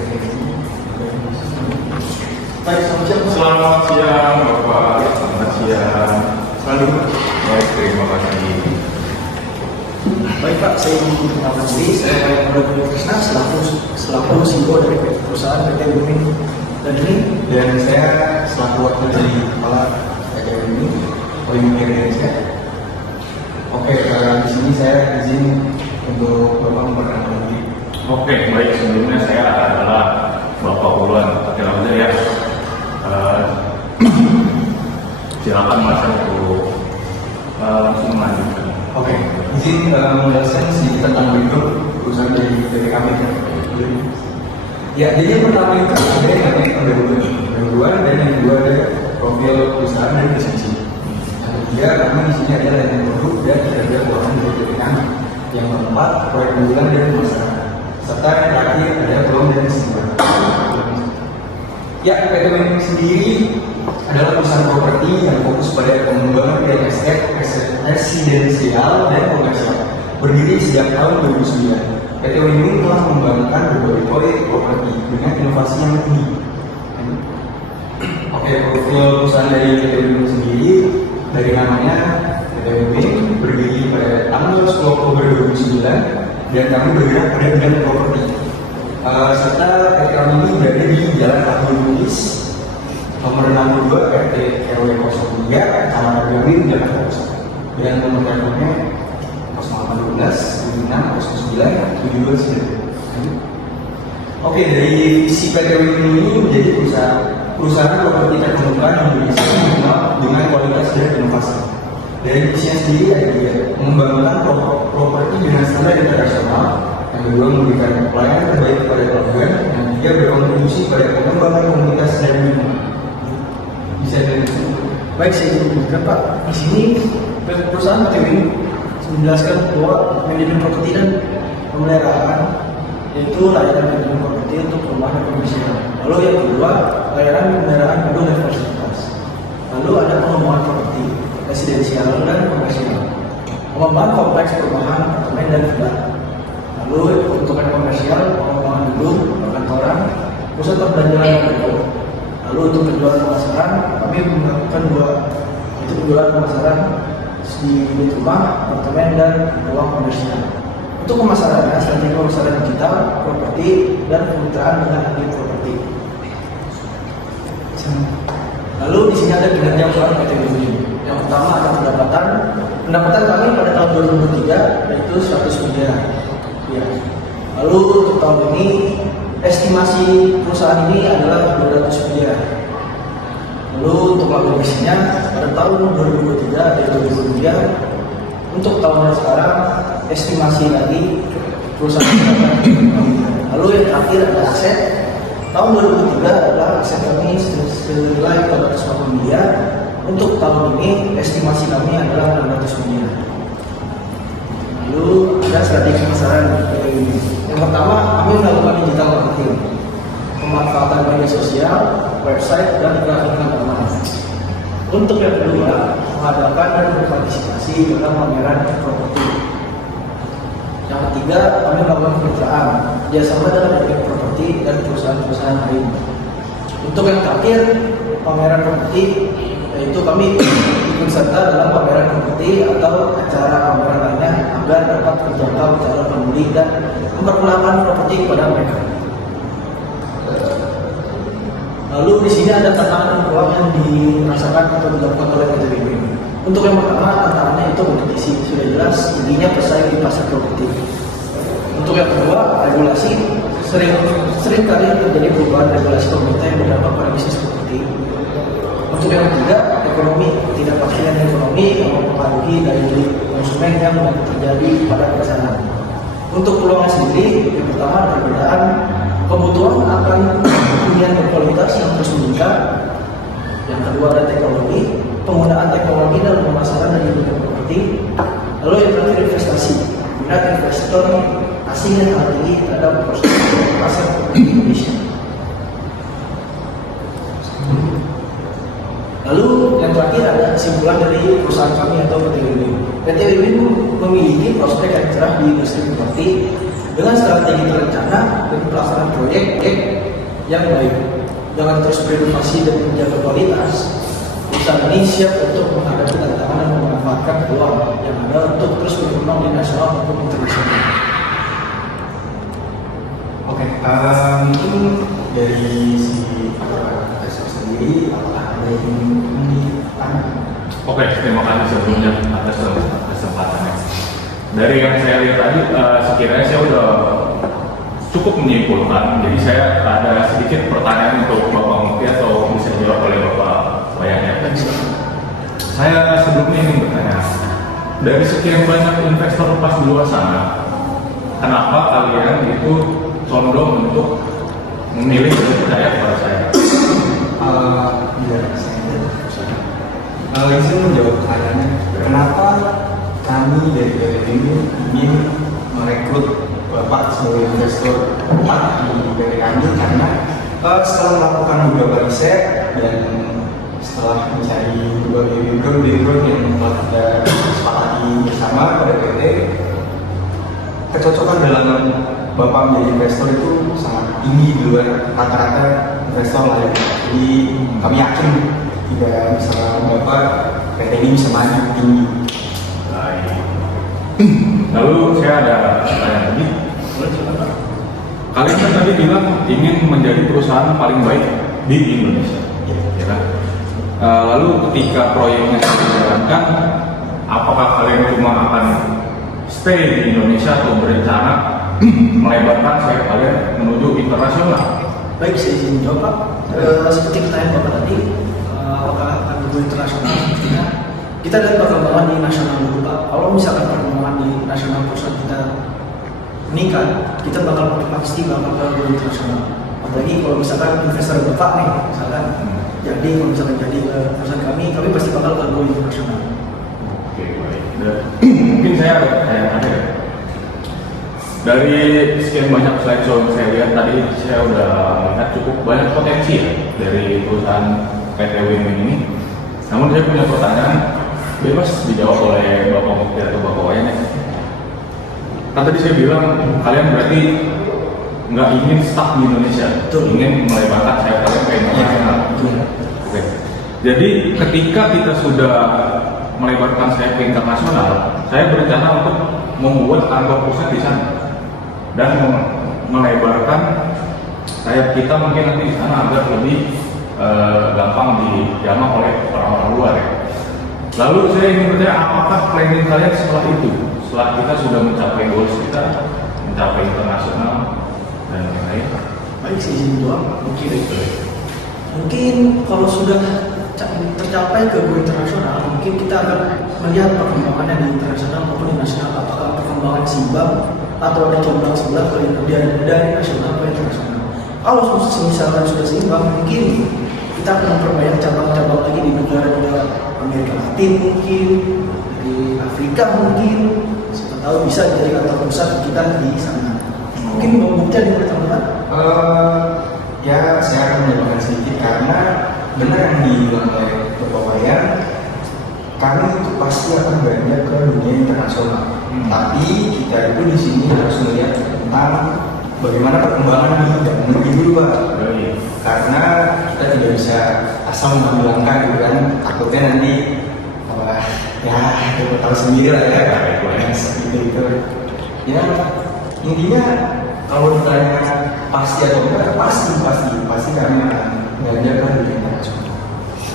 Baik, Selamat siang Bapak, selamat siang. Selalu baik, terima kasih. baik Pak, saya ingin mengenalkan diri. Saya Muhammad Krisna selaku CEO dari perusahaan PT Bumi dan ini. Dan saya selaku wakil dari kepala PTBumi Olimpiade Indonesia. Oke, di sini saya izin untuk Bapak memperkenalkan diri. Oke, baik, sebelumnya saya adalah Bapak Ulwan Akhir ya. Silakan Mas untuk langsung melanjutkan. Oke, izin menjelaskan sedikit tentang background perusahaan dari kami. Ya, jadi yang pertama itu ada yang namanya pendahuluan dan yang kedua ada profil perusahaan dan bisnis. Yang ketiga, kami di sini adalah yang produk dan kinerja keuangan dari kami. Yang keempat, proyek unggulan dan masyarakat. Serta yang terakhir ada peluang dan kesempatan. Ya, PT Bumi sendiri adalah perusahaan properti yang fokus pada pengembangan real estate residensial dan komersial. Berdiri sejak tahun 2009, PT Bumi telah mengembangkan berbagai proyek properti dengan inovasi yang tinggi. Oke, profil perusahaan dari PT Bumi sendiri dari namanya PT Bumi berdiri pada tanggal 10 Oktober 2009 dan kami bergerak pada bidang properti. Serta PT kami ini berada di Jalan Abdul Muiz nomor 62 RT RW 03 Kecamatan Gambir, Jakarta Pusat. Dan nomor teleponnya 0812 76 09 72. Oke, dari visi PT ini menjadi perusahaan properti terkemuka Indonesia dengan kualitas dan inovasi. Dari visinya sendiri ada mengembangkan properti dengan standar internasional. Yang kedua, memberikan pelayanan terbaik kepada pelanggan. Yang ketiga, berkontribusi pada pengembangan komunitas dan lingkungan. Bisa dilanjutkan? Baik, saya ingin menjelaskan Pak. Di sini perusahaan PT Bumi menjelaskan bahwa manajemen properti dan pemeliharaan yaitu layanan manajemen properti untuk perumahan dan komersial. Lalu yang kedua, layanan pemeliharaan gedung dan fasilitas. Lalu ada pengembangan properti residensial dan komersial, pengembangan kompleks perumahan, apartemen dan villa. Lalu untuk yang komersial, pengembangan gedung, perkantoran, pusat perbelanjaan dan toko. Lalu untuk penjualan pemasaran, kami melakukan yaitu penjualan pemasaran di unit rumah, apartemen dan ruang komersial. Untuk pemasarannya, strategi pemasaran digital, properti dan kemitraan dengan ahli properti. Lalu di sini ada kinerja keuangan PT Bumi. Yang pertama ada pendapatan kami pada tahun 2003 yaitu 100 miliar. Ya. Lalu untuk tahun ini estimasi perusahaan ini adalah 200 miliar. Lalu untuk laba bersihnya pada tahun 2023 yaitu 20 miliar. Untuk tahun sekarang estimasi lagi perusahaan ini. Lalu yang terakhir ada aset. Tahun 2003 adalah aset kami senilai 440 miliar. Untuk tahun ini estimasi kami adalah 600 miliar. Lalu ada strategi pemasaran. Yang pertama, kami melakukan digital marketing, pemanfaatan media sosial, website, dan iklan online. Untuk yang kedua, mengadakan dan berpartisipasi dalam pameran properti. Yang ketiga, kami melakukan kemitraan, kerjasama dengan agen properti dan perusahaan-perusahaan lain. Untuk yang terakhir, pameran properti, yaitu kami ikut serta dalam pameran properti atau acara pameran lainnya agar dapat menjangkau calon pembeli dan memperkenalkan properti kepada mereka. Lalu di sini ada tantangan dan peluang yang dirasakan atau dilakukan oleh PT Bumi. Untuk yang pertama, tantangannya itu kompetisi, sudah jelas tingginya pesaing di pasar properti. Untuk yang kedua, regulasi, sering kali terjadi perubahan regulasi pemerintah yang berdampak pada bisnis properti. Untuk yang ketiga, ekonomi, ketidakpastian ekonomi yang mempengaruhi daya beli konsumen yang terjadi pada pesanan. Untuk peluangnya sendiri, yang pertama perbedaan kebutuhan akan hunian berkualitas yang terus meningkat. Yang kedua ada teknologi, penggunaan teknologi dalam pemasaran dan bidang properti. Lalu yang terakhir investasi, minat investor asing yang sangat tinggi terhadap pasar properti Indonesia. Lalu yang terakhir ada kesimpulan dari perusahaan kami atau PT Bumi. PT Bumi memiliki prospek yang cerah di industri properti dengan strategi terencana dan pelaksanaan proyek yang baik. Jangan terus berinovasi dan menjaga kualitas. Perusahaan ini siap untuk menghadapi tantangan dan memanfaatkan peluang yang ada untuk terus berkembang di nasional maupun internasional. Oke, mungkin dari si Pak sendiri, apakah ada yang ingin ditanya? Oke, terima kasih sebelumnya atas kesempatannya. Dari yang saya lihat tadi, sekiranya saya udah cukup menyimpulkan. Jadi saya ada sedikit pertanyaan untuk Bapak Mukti atau bisa dijawab oleh Bapak Wayan. Saya sebelumnya ingin bertanya, dari sekian banyak investor lepas di luar sana, kenapa kalian itu condong untuk memilih dan percaya kepada saya? Izin menjawab pertanyaannya, kenapa kami dari PT ini ingin merekrut Bapak sebagai investor Bapak di PT kami? Karena setelah melakukan beberapa riset dan setelah mencari berbagai background yang telah kita sepakati bersama pada PT, kecocokan dalam Bapak menjadi investor itu sangat tinggi di luar rata-rata investor lain. Jadi kami yakin tidak bisa Bapak PT ini bisa maju tinggi. Baik. Lalu saya ada pertanyaan lagi. Kalian kan tadi bilang ingin menjadi perusahaan paling baik di Indonesia, ya kan? Lalu ketika proyeknya dijalankan, apakah kalian cuma akan stay di Indonesia atau berencana melebarkan sayap kalian menuju internasional? Baik, saya izin jawab Pak. Seperti pertanyaan Bapak tadi, apakah akan go internasional? Sepertinya kita lihat perkembangan di nasional dulu Pak. Kalau misalkan perkembangan di nasional perusahaan kita meningkat, kita pasti bakal go internasional. Apalagi kalau misalkan investor Bapak nih, misalkan jadi kalau misalkan jadi perusahaan kami pasti bakal go internasional. Oke, baik. Mungkin saya ada. Dari sekian banyak slide show yang saya lihat tadi, saya udah melihat cukup banyak potensi ya dari perusahaan PT Win-Win ini. Namun saya punya pertanyaan, bebas dijawab oleh Bapak Mukti atau Bapak Wayan ya. Kan tadi saya bilang kalian berarti nggak ingin stuck di Indonesia, ingin melebarkan sayap kalian ke internasional. Oke. Jadi ketika kita sudah melebarkan sayap ke internasional, saya berencana untuk membuat kantor pusat di sana dan melebarkan sayap kita mungkin nanti di sana agar lebih gampang dijamah oleh orang-orang luar ya. Lalu saya ingin bertanya, apakah planning kalian setelah itu, setelah kita sudah mencapai goals kita, mencapai internasional dan lain-lain? Baik, saya izin jawab. Mungkin kalau sudah tercapai ke go internasional, mungkin kita akan melihat perkembangannya di internasional maupun di nasional. Apakah perkembangan seimbang atau ada condong sebelah dari nasional ke internasional. Kalau misalkan sudah seimbang, mungkin kita akan memperbanyak cabang-cabang lagi di negara-negara Amerika Latin mungkin, di Afrika mungkin. Siapa tahu bisa jadi kantor pusat kita di sana. Mungkin membuktikan di pertemuan. Ya, saya akan menambahkan sedikit karena benar yang dibilang oleh Bapak Wayan, kami itu pasti akan beranjak ke dunia internasional. Tapi kita itu di sini harus melihat tentang bagaimana perkembangan di dalam negeri dulu Pak. Karena kita tidak bisa asal mengambil langkah gitu kan, takutnya nanti ya kita tahu sendiri lah ya seperti itu. Ya intinya kalau ditanya pasti atau enggak, pasti kami akan beranjak ke dunia internasional.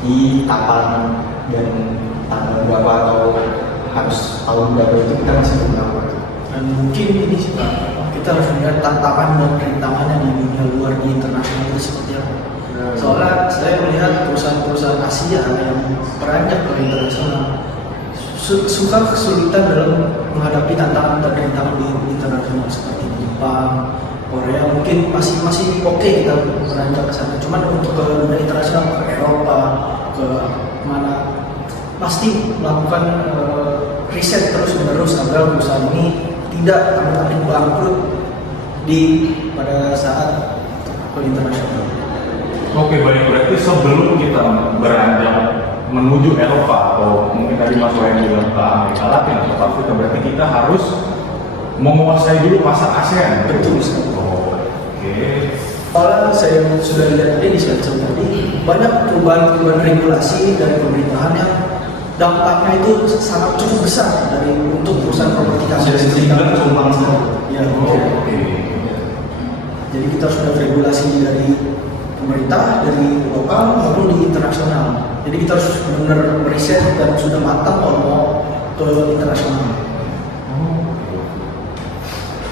Di kapan dan tanggal berapa atau harus tahun berapa itu kita masih belum tahu. Dan mungkin ini sih Pak, kita harus melihat tantangan dan rintangannya di dunia luar, di internasional itu seperti apa. Soalnya saya melihat perusahaan-perusahaan Asia yang beranjak ke internasional suka kesulitan dalam menghadapi tantangan dan rintangan di internasional seperti Jepang, Korea mungkin masih oke kita beranjak ke sana. Cuman untuk ke dunia internasional, ke Eropa, ke mana pasti melakukan riset terus-menerus agar perusahaan ini tidak akan bangkrut pada saat ke internasional. Oke, baik, berarti sebelum kita beranjak menuju Eropa atau mungkin tadi Mas Wayan bilang ke Amerika Latin atau Afrika, berarti kita harus menguasai dulu pasar ASEAN. Betul. Oke. Awalnya saya sudah lihat di slide tadi, banyak perubahan regulasi dari pemerintahan yang dampaknya itu sangat cukup besar dari untuk perusahaan properti kami. Sudah dibilang tumpang sekali. Ya, Oke. jadi kita sudah regulasi dari pemerintah, dari lokal maupun di internasional. Jadi kita harus benar-benar meriset dan sudah matang kalau mau ke internasional.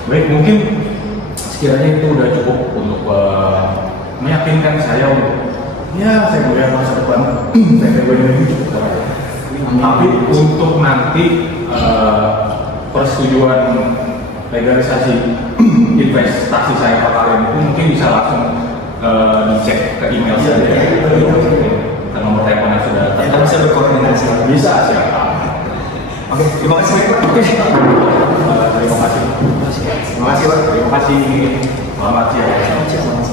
Baik, mungkin sekiranya itu udah cukup untuk meyakinkan saya untuk ya saya melihat masa depan PTW ini cukup cerah. Tapi untuk nanti persetujuan legalisasi investasi saya ke kalian itu mungkin bisa langsung dicek ke email saya. Ke nomor teleponnya sudah Kita bisa berkoordinasi. bisa siapa. Oke, terima kasih Pak. Oke, terima kasih. Terima kasih Pak. Terima kasih. Selamat siang. Selamat siang.